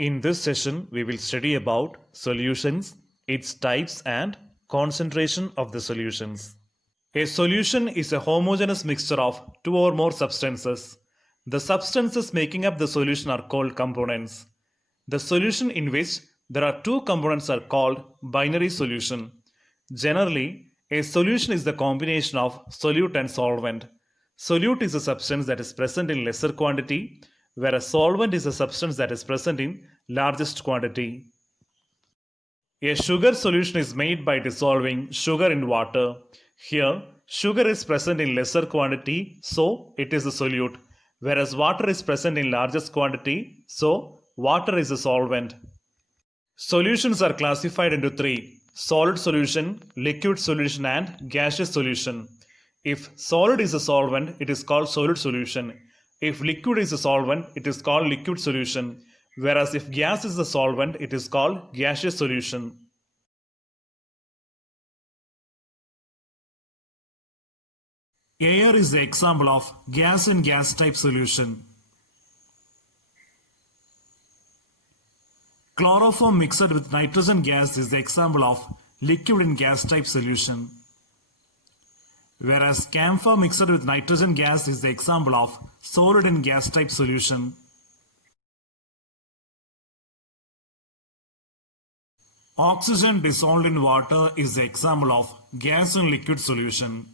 In this session, we will study about solutions, its types and concentration of the solutions. A solution is a homogeneous mixture of two or more substances. The substances making up the solution are called components. The solution in which there are two components are called binary solution. Generally, a solution is the combination of solute and solvent. Solute is a substance that is present in lesser quantity, whereas solvent is a substance that is present in largest quantity. A sugar solution is made by dissolving sugar in water. Here, sugar is present in lesser quantity, so it is a solute, whereas water is present in largest quantity, so water is a solvent. Solutions are classified into three: solid solution, liquid solution, and gaseous solution. If solid is a solvent, it is called solid solution. If liquid is a solvent, it is called liquid solution. Whereas if gas is a solvent, it is called gaseous solution. Air is the example of gas in gas type solution. Chloroform mixed with nitrogen gas is the example of liquid in gas type solution. Whereas camphor mixed with nitrogen gas is the example of solid in gas type solution. Oxygen dissolved in water is the example of gas in liquid solution.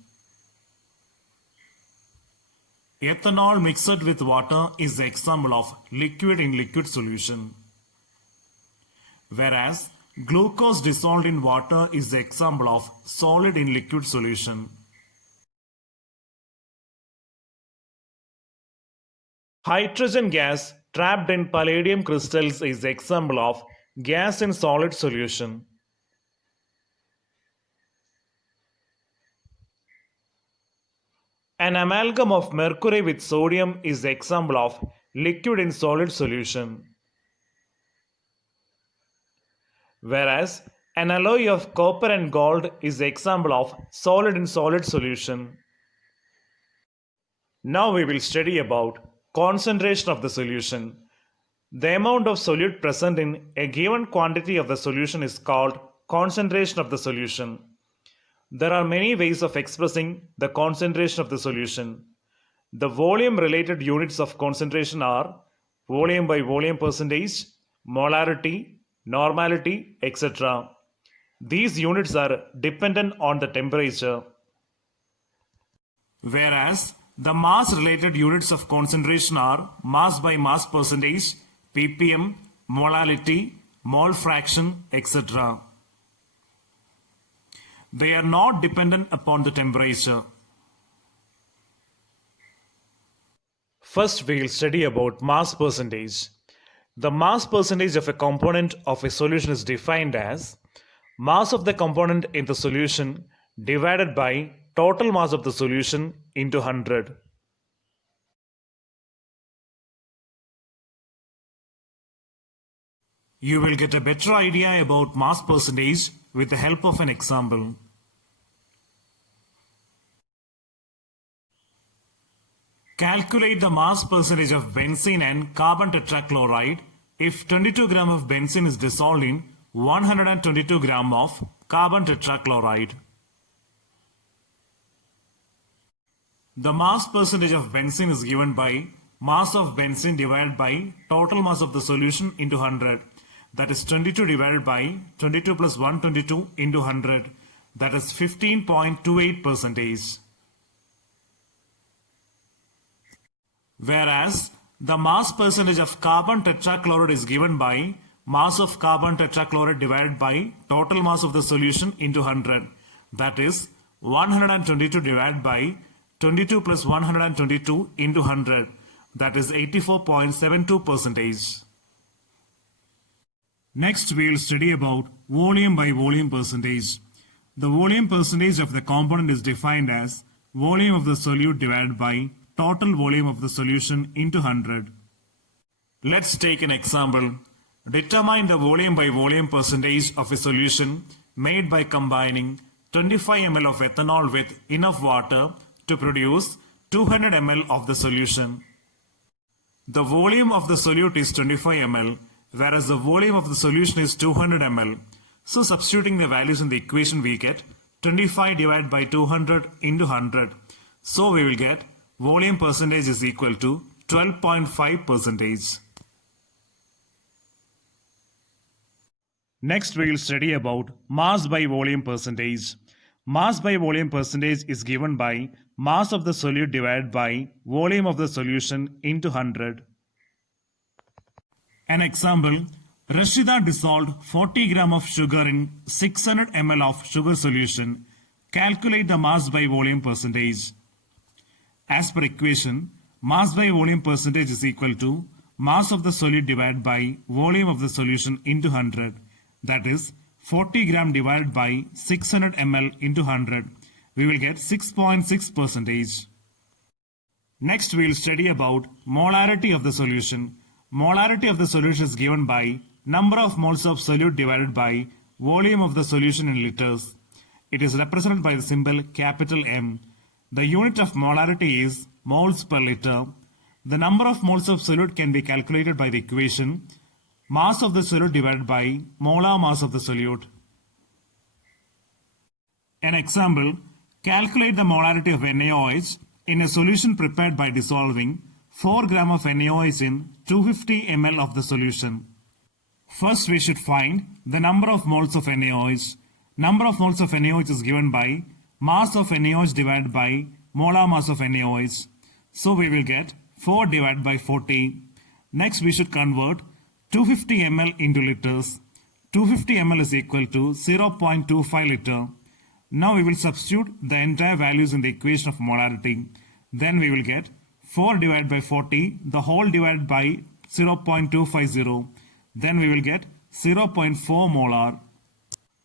Ethanol mixed with water is the example of liquid in liquid solution. Whereas glucose dissolved in water is the example of solid in liquid solution. Hydrogen gas trapped in palladium crystals is the example of gas in solid solution. An amalgam of mercury with sodium is the example of liquid in solid solution. Whereas an alloy of copper and gold is the example of solid in solid solution. Now we will study about concentration of the solution. The amount of solute present in a given quantity of the solution is called concentration of the solution. There are many ways of expressing the concentration of the solution. The volume related units of concentration are volume by volume percentage, molarity, normality, etc. These units are dependent on the temperature. Whereas the mass related units of concentration are mass by mass percentage, ppm, molality, mole fraction, etc. They are not dependent upon the temperature. First, we will study about mass percentage. The mass percentage of a component of a solution is defined as mass of the component in the solution divided by total mass of the solution into 100. You will get a better idea about mass percentage with the help of an example. Calculate the mass percentage of benzene and carbon tetrachloride if 22 gram of benzene is dissolved in 122 gram of carbon tetrachloride. The mass percentage of benzene is given by mass of benzene divided by total mass of the solution into 100. That is 22 divided by 22 plus 122 into 100. That is 15.28%. Whereas the mass percentage of carbon tetrachloride is given by mass of carbon tetrachloride divided by total mass of the solution into 100. That is 122 divided by 22 plus 122 into 100. That is 84.72%. Next, we will study about volume by volume percentage. The volume percentage of the component is defined as volume of the solute divided by total volume of the solution into 100. Let's take an example. Determine the volume by volume percentage of a solution made by combining 25 ml of ethanol with enough water to produce 200 ml of the solution. The volume of the solute is 25 ml. whereas the volume of the solution is 200 ml. So substituting the values in the equation, we get 25 divided by 200 into 100. So we will get volume percentage is equal to 12.5%. Next we will study about mass by volume percentage. Mass by volume percentage is given by mass of the solute divided by volume of the solution into 100. An example, Rashida dissolved 40 gram of sugar in 600 ml of sugar solution. Calculate the mass by volume percentage. As per equation, mass by volume percentage is equal to mass of the solute divided by volume of the solution into 100. That is 40 gram divided by 600 ml into 100. We will get 6.6%. Next we will study about molarity of the solution. Molarity of the solution is given by number of moles of solute divided by volume of the solution in liters. It is represented by the symbol capital M. The unit of molarity is moles per liter. The number of moles of solute can be calculated by the equation mass of the solute divided by molar mass of the solute. An example, calculate the molarity of NaOH in a solution prepared by dissolving 4 gram of NaOH in 250 ml of the solution. First we should find the number of moles of NaOH. Number of moles of NaOH is given by mass of NaOH divided by molar mass of NaOH. So we will get 4 divided by 40. Next we should convert 250 ml into liters. 250 ml is equal to 0.25 liter. Now we will substitute the entire values in the equation of molarity. Then we will get 4 divided by 40, the whole divided by 0.250. Then we will get 0.4 molar.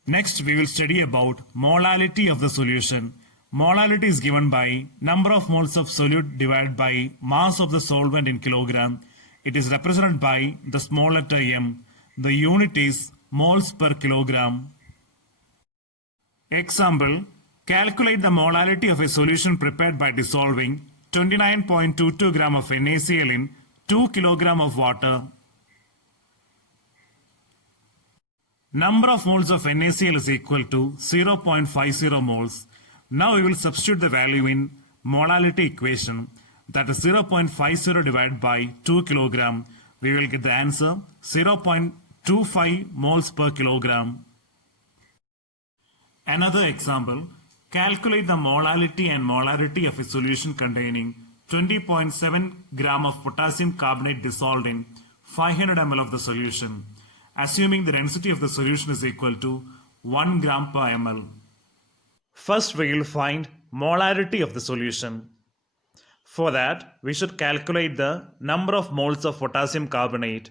Next we will study about molality of the solution. Molality is given by number of moles of solute divided by mass of the solvent in kilogram. It is represented by the small letter m. The unit is moles per kilogram. Example, calculate the molality of a solution prepared by dissolving 29.22 gram of NaCl in 2 kg of water. Number of moles of NaCl is equal to 0.50 moles. Now we will substitute the value in molality equation, that is 0.50 divided by 2 kg. We will get the answer 0.25 moles per kilogram. Another example, calculate the molality and molarity of a solution containing 20.7 gram of potassium carbonate dissolved in 500 ml of the solution, assuming the density of the solution is equal to 1 gram per ml. First we will find molarity of the solution. For that, we should calculate the number of moles of potassium carbonate.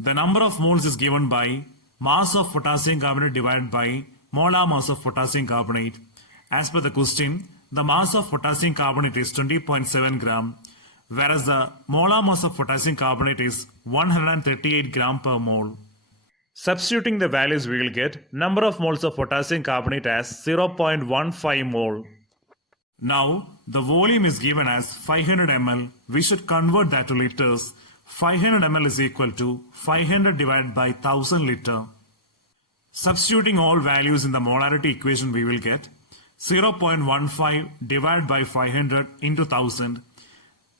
The number of moles is given by mass of potassium carbonate divided by molar mass of potassium carbonate. As per the question, the mass of potassium carbonate is 20.7 gram, whereas the molar mass of potassium carbonate is 138 gram per mole. Substituting the values, we will get number of moles of potassium carbonate as 0.15 mole. Now, the volume is given as 500 ml. We should convert that to liters. 500 ml is equal to 500 divided by 1000 liter. Substituting all values in the molarity equation, we will get 0.15 divided by 500 into 1000.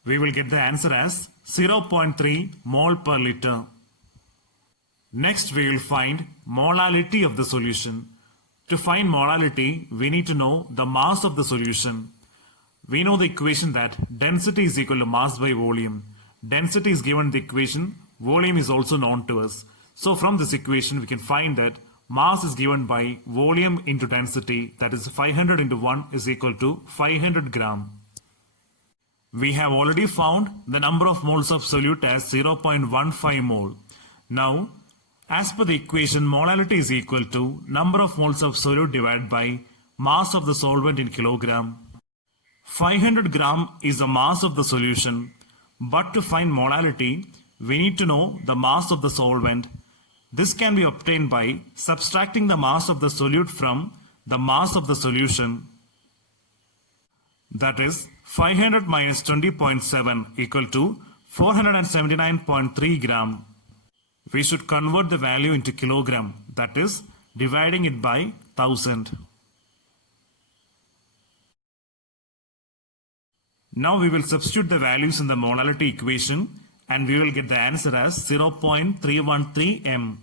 We will get the answer as 0.3 mole per liter. Next, we will find molality of the solution. To find molality, we need to know the mass of the solution. We know the equation that density is equal to mass by volume. Density is given in the equation, volume is also known to us. So from this equation, we can find that mass is given by volume into density, that is 500 into 1 is equal to 500 gram. We have already found the number of moles of solute as 0.15 mole. Now, as per the equation, molality is equal to number of moles of solute divided by mass of the solvent in kilogram. 500 gram is the mass of the solution, but to find molality, we need to know the mass of the solvent. This can be obtained by subtracting the mass of the solute from the mass of the solution. That is 500 minus 20.7 equal to 479.3 gram. we should convert the value into kilogram, that is, dividing it by 1000. Now we will substitute the values in the molality equation and we will get the answer as 0.313 m.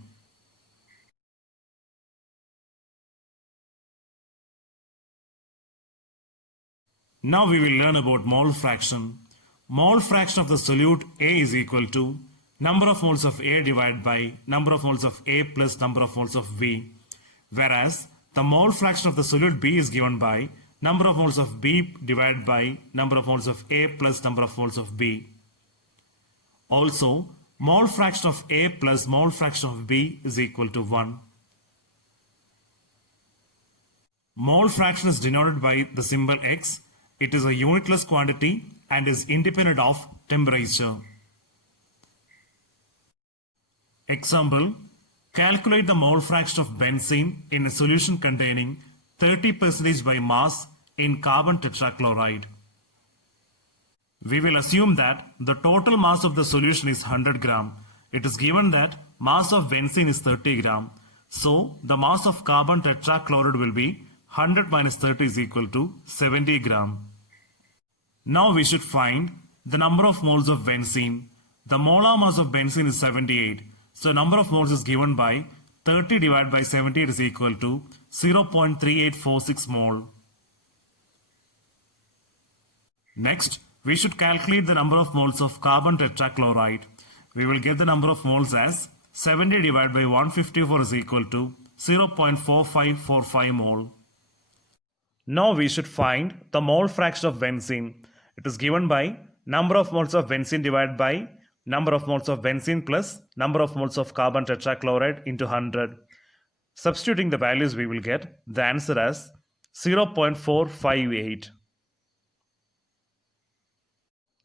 Now we will learn about mole fraction. Mole fraction of the solute A is equal to number of moles of A divided by number of moles of A plus number of moles of B. Whereas the mole fraction of the solute B is given by number of moles of B divided by number of moles of A plus number of moles of B. Also, mole fraction of A plus mole fraction of B is equal to 1. Mole fraction is denoted by the symbol X. It is a unitless quantity and is independent of temperature. Example, calculate the mole fraction of benzene in a solution containing 30% by mass in carbon tetrachloride. We will assume that the total mass of the solution is 100 gram. It is given that mass of benzene is 30 gram. So, the mass of carbon tetrachloride will be 100 minus 30 is equal to 70 gram. Now we should find the number of moles of benzene. The molar mass of benzene is 78. So number of moles is given by 30 divided by 78 is equal to 0.3846 mole. Next, we should calculate the number of moles of carbon tetrachloride. We will get the number of moles as 70 divided by 154 is equal to 0.4545 mole. Now we should find the mole fraction of benzene. It is given by number of moles of benzene divided by number of moles of benzene plus number of moles of carbon tetrachloride into 100. Substituting the values, we will get the answer as 0.458.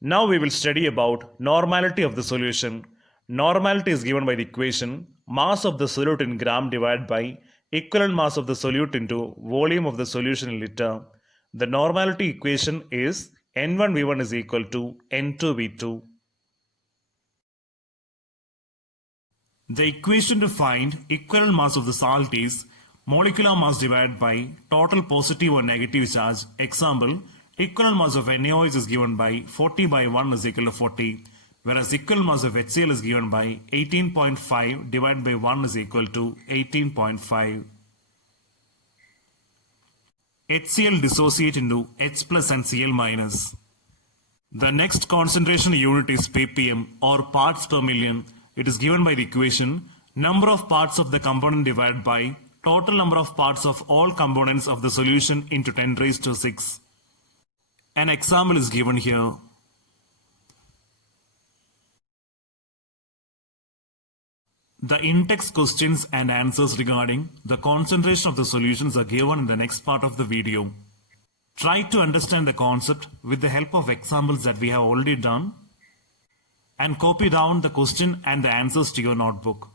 Now we will study about normality of the solution. Normality is given by the equation mass of the solute in gram divided by equivalent mass of the solute into volume of the solution in liter. The normality equation is N1V1 is equal to N2V2. The equation to find equivalent mass of the salt is molecular mass divided by total positive or negative charge. Example, equivalent mass of NaOH is given by 40 by 1 is equal to 40, whereas equivalent mass of HCl is given by 18.5 divided by 1 is equal to 18.5. HCl dissociate into H plus and Cl minus. The next concentration unit is ppm or parts per million. It is given by the equation number of parts of the component divided by total number of parts of all components of the solution into 10 raised to 6. An example is given here. The in-text questions and answers regarding the concentration of the solutions are given in the next part of the video. Try to understand the concept with the help of examples that we have already done and copy down the question and the answers to your notebook.